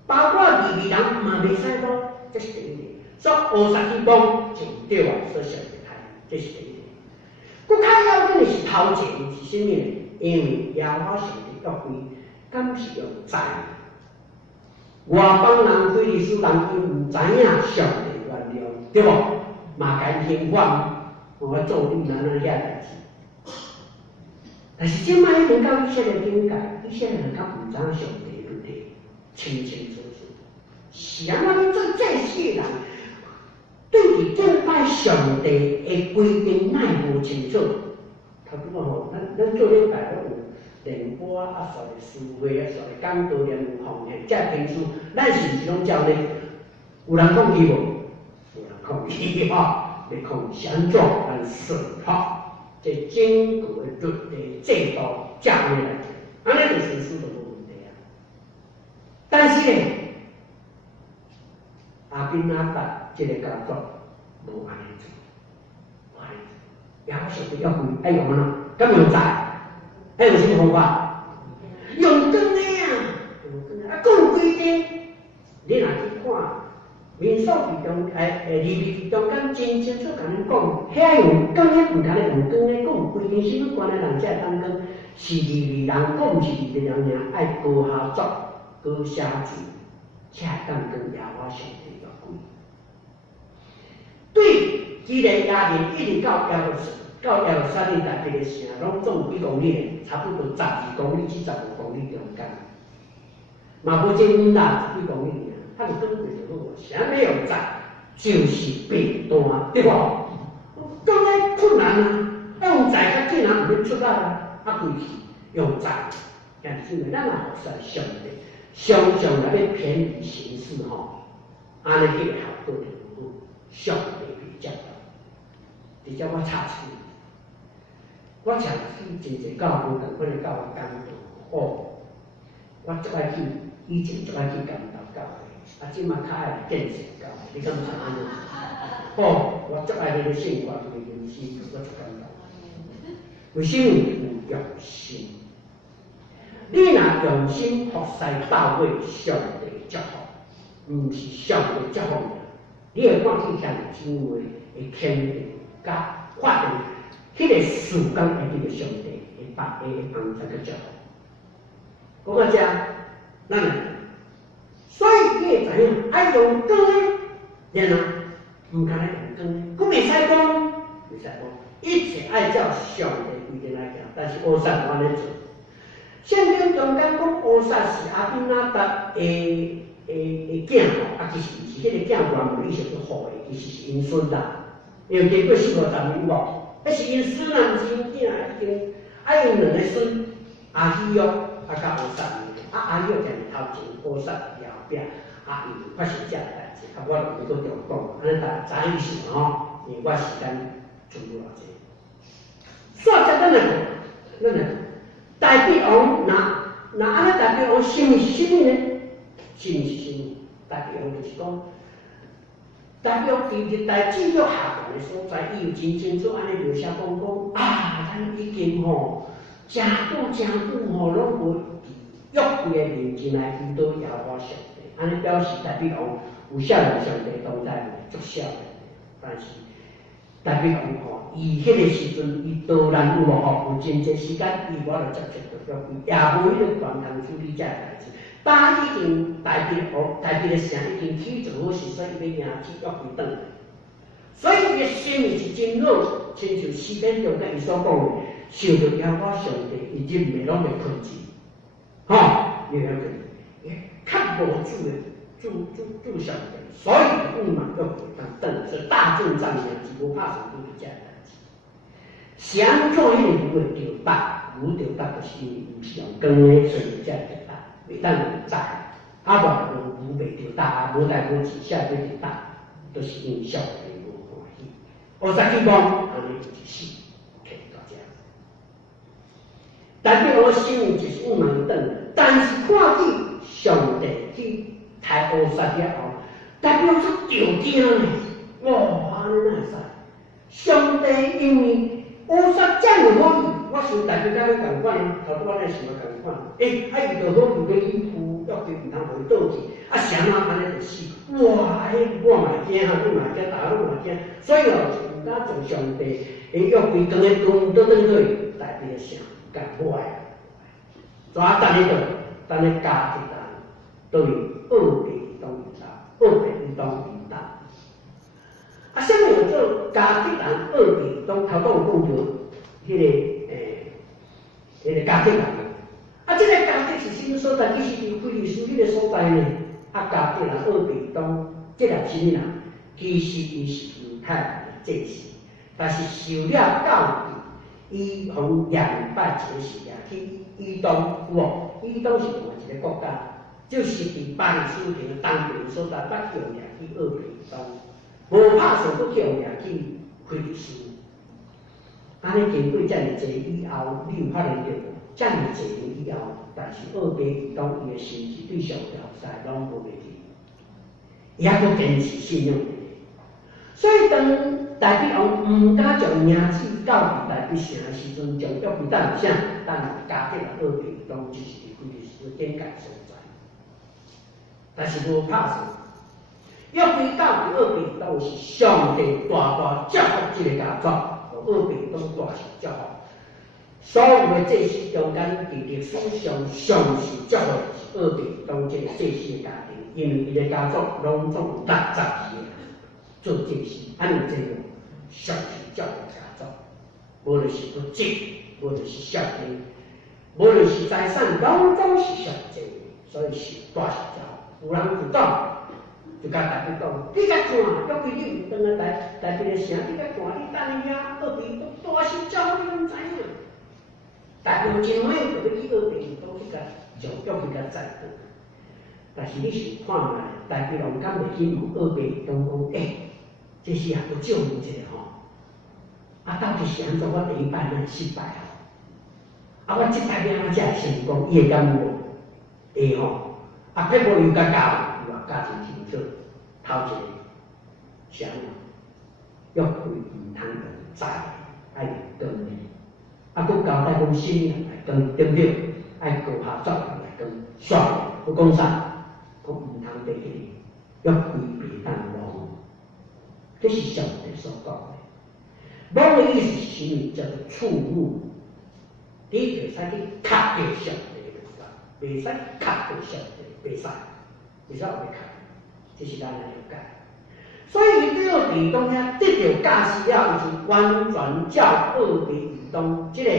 包括利未人嘛袂使讲，这是第一点。所以乌撒去讲就对我所想的态，这是第一点。佫较要紧的是头前是甚物呢？因为耶和华上帝约规，敢是用知？外邦人非利士人因毋知影上帝原谅，对无？嘛该兴犯，我做你哪遐代志？但是即摆已经到以色列境界，以色列人较毋知影上帝问题，清清楚楚。是安怎做这些人？对于敬拜上帝的规定，乃无清楚。头拄讲咱做礼拜拢有电波啊，所谓诗会啊，所谓讲道念有奉献，这平时咱是毋是拢照呢？有人抗议无？有人抗议吼，要抗议安怎？咱顺吼，这整个律例制度照呢来做，安尼就顺就无问题啊。但是呢，阿宾阿达这个工作无安尼做，无安尼做，耶和华上帝要规爱用哪？敢用在？爱用什么方法？用光的啊，用光的啊，佫有规定。你若去看民数记中，利未记中间真清楚甲恁讲，遐用光的毋敢咧用光的，佫有规定什么关的人才会当光，是利未人，佫毋是利未人尔，爱高下作、高写字，才会当光耶和华上帝约规。对，既然亚人一直到耶路撒冷大鼻的城，拢总有几公里，差不多12公里至15公里中间，嘛无真远啦，10几公里尔，他就跟过就好。啥没有在，就是变单，对无？当然困难啊，用在较竟然唔免出来啊，规去用在，但是因为咱也学习上帝，常常来咧偏离形式吼，安尼迄个效果就唔好，上帝会接到。直接我插出。我常去真侪教会，同款的教会讲道，我足爱去，以前足爱去讲道教会，即马较爱来建设教会，你敢知安尼？我足爱咧信关的人士，我足感动。为什么有用心？你若用心服侍到位，上帝祝福，毋是上帝祝福你。你会看见向姊妹会肯定、甲发现。迄个时间会记着上帝会帮才个祝福。讲到这，咱所以你会知影，爱用光的，然后唔敢来用光的，佫袂使讲，袂使讲，一切爱照上帝规定来行。但是乌撒无安尼做。圣经中间讲乌撒是阿宾拿达的囝吼，其实毋是迄个囝原本意思是好的，其实是因孙啦，因为经过40-50年无。迄是因孙啊，毋是因囝，已经因两个孙，阿希约甲乌撒阿希约就是头前，乌撒后壁，伊发生这个代志，我就袂搁重讲，安尼大家知影意思吼，因为我时间剩无偌济。煞只咱来讲，大鼻王若安尼大鼻王想是甚物呢？什么是什么？代表就是讲，代表伫日代继续下降的所在，伊有真清楚安尼描写讲咱已经吼真久吼，拢无约柜的面前来遇到耶和华上帝，安尼表示代表讲有少年上帝同在足少年，但是代表讲吼，伊迄个时阵伊当然有吼，有真侪时间伊我就接触到约柜，也无迄个权通处理这代志。但已经代表的城已经起做好势，所以要迎起约柜转来。所以伊个心里是真老，亲像诗篇中间伊所讲的，受到耶和华上帝，伊真袂拢袂困住，吼，袂晓困住，较无主上帝，所以不满约柜当转，所以大阵仗赢是无怕上帝的这代志。谁做迄个牛会着八，牛着八就是因为有是用光的，所以才着八。袂当有在，啊无袂着打，无代无志，下袂着打，都是因小弟无欢喜。我再去讲，安尼就是死，可以到这。代表我心里就是不矛盾，但是看见上帝去杀乌撒了后，代表出着惊嘞，哇，安尼哪会使？上帝因为乌撒这样好意，我想大家甲你共款，头拄我咧想共款，啊伊就好有个衣服，约柜毋通回倒去，谁安尼就死，哇！我嘛惊，你嘛惊，大家拢嘛惊，所以毋敢从上帝约柜当咧倒倒去，代表啥？甲坏啊！怎等咧加一单，对二北移动引导，二北移动引导。什么叫做加铁人二北移动？头拄有讲到迄个加铁人。这个加铁是什么所在？其实伫菲律斯迄个所在呢。加铁人二北东，这个什么人？其实伊是犹太人的祭司，但是受了教义，伊从2拜节时也去伊东，有无？伊东是另外一个国家，就是伫巴黎斯廷东边所在，捌去用去二北东，无拍算佫去用去菲律斯。安尼经过遮尔济以后，你有发现到无？遮尔济年以后，但是二北移动伊的心智对上帝服侍拢无袂去，伊还佫坚持信仰。所以当代表王毋敢将名字交伫台北城的时阵，将约柜等有啥？等加铁人二北移动就是伫菲律斯边界所在，但是无拍算。约柜到伫二北移动是上帝大祝福这个家族，二北移动大受祝福。所有的祭司中间，伫历史上上受祝福是二北移动这个祭司的家庭，因为伊个家族拢总有62个人做祭司，安尼这个上受祝福的家族，无论是不济，无论是少年，无论是财产，拢总是上济，所以是大受祝福。有人就讲，就甲大家讲，你甲看，约柜你毋当啊台北的城，你甲看，你等遐二北移动大受祝福，你拢知影。代表真欢喜，就要去二北移动去甲上约去甲载倒。但是你想看卖，代表人敢袂去问二北移动讲，这是也有证明一个吼。到底是安怎？我第一摆咱失败我这摆要安怎才会成功？伊会敢无？会吼。撇无又甲教，伊话教真清楚。头一个啥物？约柜毋通用载，爱用光的。佫交代讲信仰来讲，对不对？爱高下作用来讲，煞佫讲啥？讲毋通地去约柜袂当忘，这是上帝所讲的。忘的意思是什么？叫做触目。你袂使去卡着上帝的法，袂使卡着上帝，袂使，袂使互你卡，这是咱来了解。所以伊对二北移动遐得到驾驶了，就是完全照二北移动这个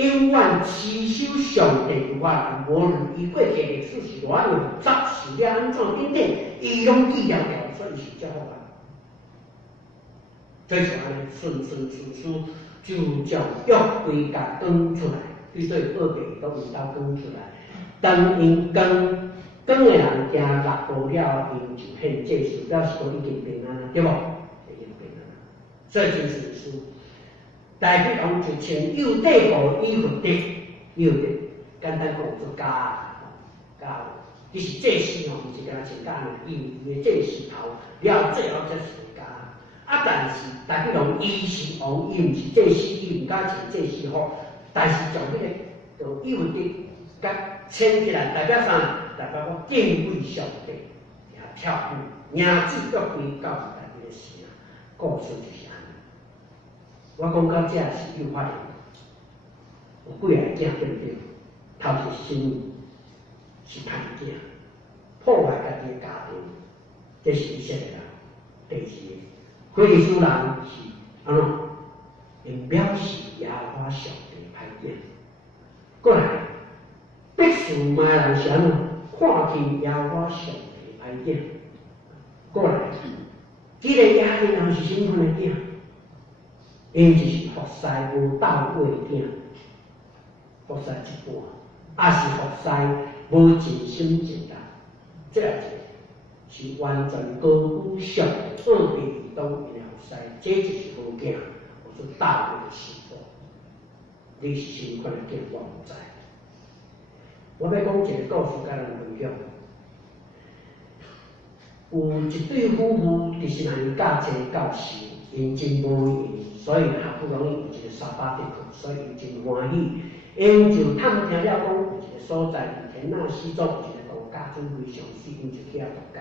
永远持守上帝的法律，无论伊过去历史是偌样复杂，是了安怎等等，伊拢记了了，所以是遮好办。所以说安尼顺顺顺顺，就将约柜甲讲出来，对二北移动引导讲出来，当因讲的人行6步了，因就献祭祀，表示讲已经平安了，对无？已经平安了。所以真是书，代表讲就穿有底部衣服的，有的，简单讲做家，其实这时吼，毋是干像干伊的这时头了最后才是家。啊，但是代表讲伊是王，伊毋是这时，伊毋敢像这时吼，但是从迄个就有的甲牵起来，代表啥？代表我敬畏上帝，也跳舞，名字约归到代表的是啊，故事就是安尼。我讲到这是有发现，有几个囝对不对？头一个是什么？是歹囝，破坏家己的家庭，这是以色列人。第二个，非利士人是安怎？因藐视耶和华上帝歹囝。过来，必须买人是安怎？看见耶和华上帝歹囝。过来，这个耶和华人是什么款的囝？因就是服侍无到位的囝，服侍一半，也是服侍无尽心尽力，这样子是完全高估上恶劣移动因的服侍，这就是无囝，我说大卫的师傅，你是什么款的囝我唔知。我要讲一个故事，甲人分享。有一对夫妇，就是因嫁一个教师，因真无闲，所以好不容易有一个沙发地去，所以因真欢喜。因就探听了讲有一个所在，伫田纳西州有一个度假村非常水，因就去遐度假。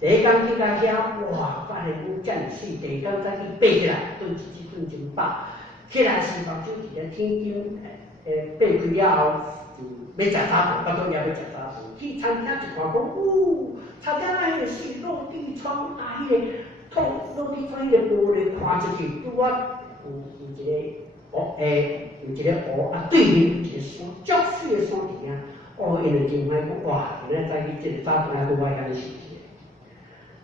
第一天去到遐，哇，发现讲遮尔水。第二天再去爬起来，顿一日顿真饱。起来时目睭伫咧天顶，爬开了后就要食早饭，巴肚也要食早饭。去餐厅一看讲，餐厅那迄个水落地窗啊，迄个透落地窗迄个玻璃看出去，拄啊有一个。有一个湖啊，对面有一个山，足水的山底啊。因就真欢喜讲，哇！原来在去这个早餐还佫我遐尼受气。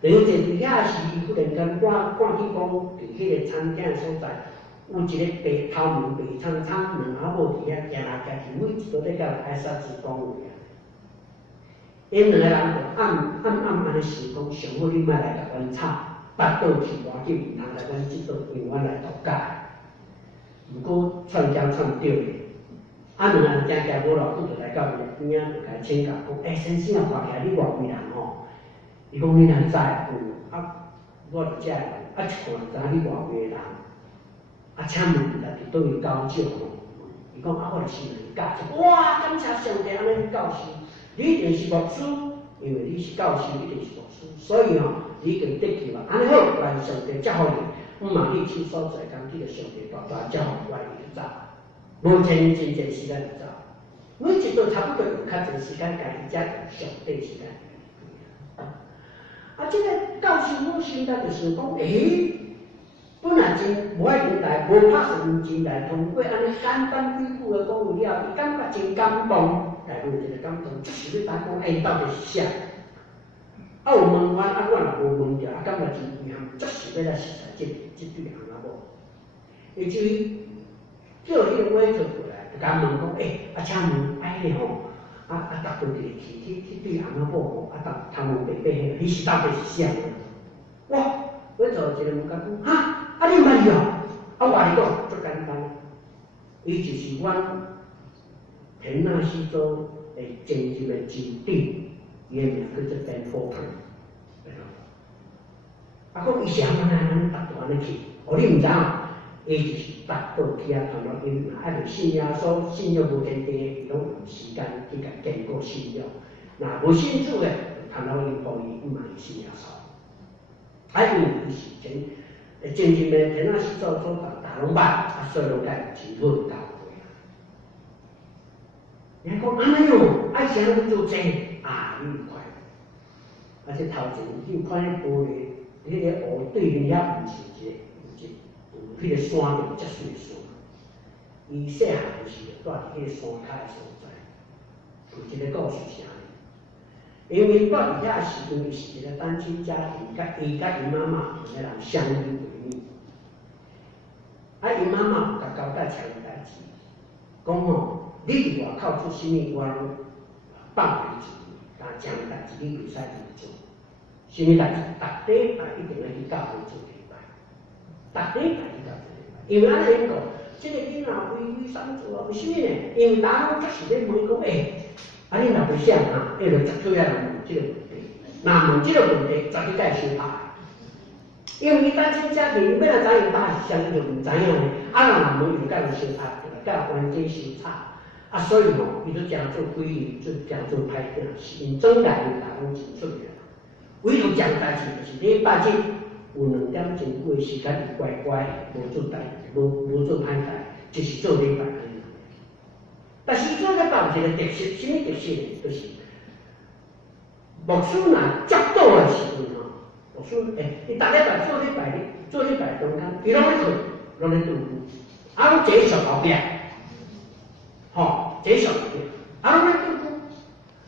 等于坐伫遐时，伊忽然间赶去讲，伫迄个餐厅的所在，有一个白头毛白苍苍两阿某伫遐行来行去，每一个咧甲爱沙子讲话啊。因两个人就暗安尼想讲，上好你莫来甲阮吵，巴倒去外紧，毋通来阮即度，因为阮来度假。毋过串江串对的，两个人行无偌久就来到边仔，就甲伊请教讲：先生啊，看起来你偌贵人吼？伊讲你哪知？我伫遮一看知你偌贵人。请问你来伫倒位教教吼？伊讲我就是来教教。哇！感谢上帝安尼教师，你一定是牧师，因为你是教师，一定是牧师，所以你已经得救了。安尼好，来上帝祝福你。嘛，你手所在工，记得上帝大大照顾我哋走，无前真侪时间就走。每一度差不多有较侪时间，家己才有上帝时间。这个教师我心内就想讲，本来真无爱年代，无拍算真来通过安尼简单几句的讲话了，伊感觉真感动，大部一个感动，就是要讲到底是啥？有问阮，阮也无问着，感觉真遗憾，就是要来实在这对人阿某，以至于叫迄个委托过来，就甲问讲，请问迄个吼，逐顿一个去对人阿某吼，头毛白白迄个，你是到底是啥？哇！委托一个问甲讲，你毋捌伊哦？我话你讲，足简单，伊就是阮田纳西州的前任的州长，伊的名叫做 Ben Folker。讲伊是安尼达到安尼去，你毋知影，伊就是达到去谈到因爱着信耶稣，信仰无坚定的，伊拢用时间去甲坚固信仰。无信主的，谈到因帮伊毋爱信耶稣。因为伊是前任的田纳西州州长大龙办，所以拢甲伊真好教会。人讲安尼哟，爱是安尼做正，你唔快。而且头前你看迄玻璃。迄个湖对面遐毋是有迄个山顶遮水山，伊细汉时就住伫迄个山脚的所在。有一个故事是安尼，因为住伫遐时阵，伊是一个单亲家庭，伊甲伊妈妈两个人相依为命。伊妈妈有甲交代一项代志，讲你伫外口做生意，我拢放你自由，但这样代志你袂使做。什么代志？逐礼拜一定要去教会做礼拜，逐礼拜去教会礼拜。因为安尼讲，这个囡仔畏畏三做啊，为什么呢？因为大家就是咧问讲，啊，你若不想啊，迄就绝对要问这个问题。那问这个问题，绝对该先拍。因为伊单身家庭，你要来知影拍是啥，你就唔知影咧。啊，若问伊就该有先拍，该有关键先查。啊，所以吼，伊就这样做规律，就这样做歹囝，是因总内面打讲清楚的。唯独讲代志就是礼拜日有2点钟久的时间，伊乖乖无做代志，无做歹代，就是做礼拜日。但是做礼拜有一个特色，什么特色呢？就是牧师若接到的时阵吼，牧师伊逐礼拜做礼拜中间，伊拢咧困，拢咧拄苦，啊，拢坐上后壁。吼，这上边，啊，拢咧拄苦，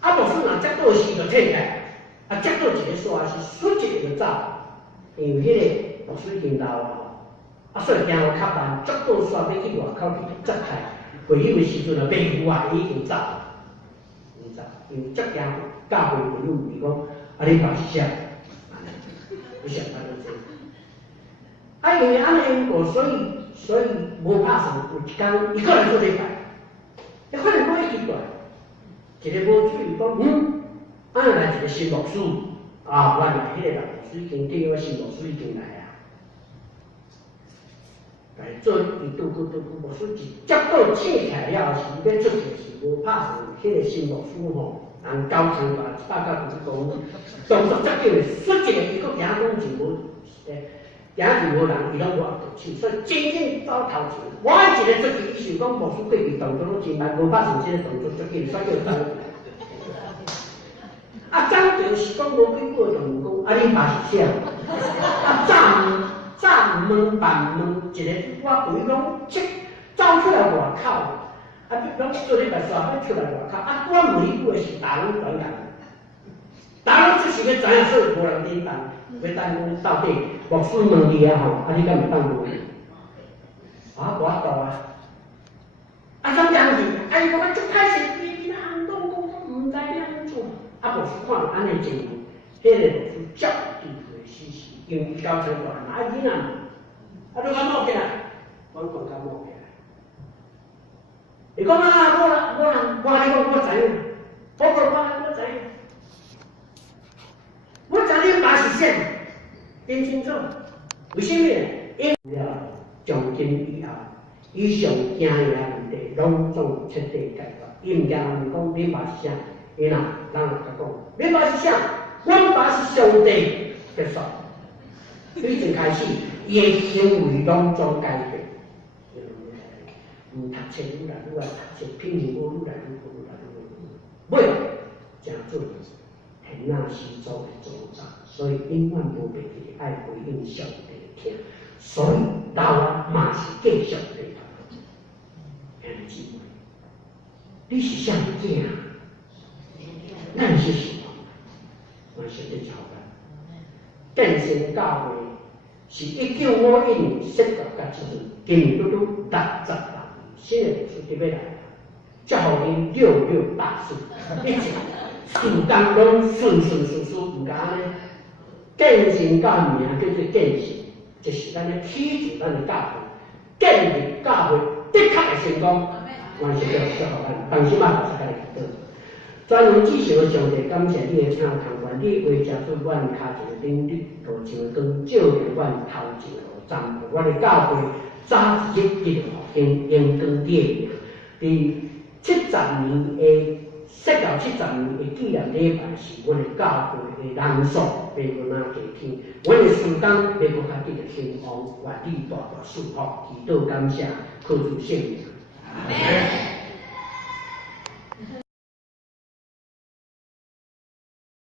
啊，牧师若接到时就退开，啊，接到一个煞是输一个就走，因为迄个牧师已经老了吼，啊，所以行路较慢，接到煞要去外口去接开，会议的时阵啊，袂赴啊，伊已经走，因为接行教会会议伊讲，啊，你爸是啥？不想他就这样，啊，因为安尼因果，所以无拍算有一天，伊过来做礼拜。你可能讲伊奇怪，一个无注意讲，安尼来一个新牧师，啊，原来迄个老牧师已经第二个新牧师已经来啊，来做伊拄久，牧师一接到请起来了，是要出去是无拍算，迄个新牧师吼，人高层大100甲5公，动作足久的，说一个伊佫行讲就无，行就无人，伊拢无合作手，所以真正走头前。我一个出去，伊想讲牧师过去动作拢真慢，无拍算这个动作足紧，煞叫走。啊，早就是讲无几句同讲，啊，你爸是啥？啊，早问晚问，一个我规拢走出来外口，啊，拢做礼拜煞要出来外口，啊，我问伊句是大拢传人，大拢就是要知影，所以无人领导。要等讲到底牧师问你啊吼，啊你敢会当无？啊，无法度啊！啊，怎样是？啊，伊讲我足歹势，伊今仔红讲讲，我毋知影安怎。啊，牧师看安尼情形，迄个牧师接住佢死死，因为伊高层大人，啊囡仔，啊你敢冒起来？我讲敢冒起来。伊讲啊，我知影，我知影。我知你爸是啥，听清楚。为什么？因为从今以后，以上惊的问题，拢总彻底解决。伊毋惊人讲你爸是啥，伊人就甲讲，你爸是啥？阮爸是上帝，结束。以前开始，伊的行为拢总改变。毋读册愈来愈爱读册，品行无愈来愈好，尾真做。很那时做的做长，所以永远无别个爱回应上帝的听，所以老啊嘛是继续对他。兄弟姊妹，你是啥物囝？咱是什么？我是在教会，建成教会是1951年10月甲7日，今年拄60人，新的牧师就要来，祝福恁66大顺，一直。事工拢顺，毋敢安尼。建成教名叫做建成，就是咱咧起自咱的教会，建立教会的确会成功。完成了祝福咱，放心啊，大家祈祷。专用至上的上帝，感谢你的听堂愿，你为食出阮骹前顶日路上光，照亮阮头前的路，暂顾阮的教会早日日日阳光烈亮。第70年的。设到70年的纪念礼拜是阮的教会的人数袂搁哪加添，阮的事工袂搁较得着兴旺，愿你大大祝福，祈祷感谢，靠主圣名。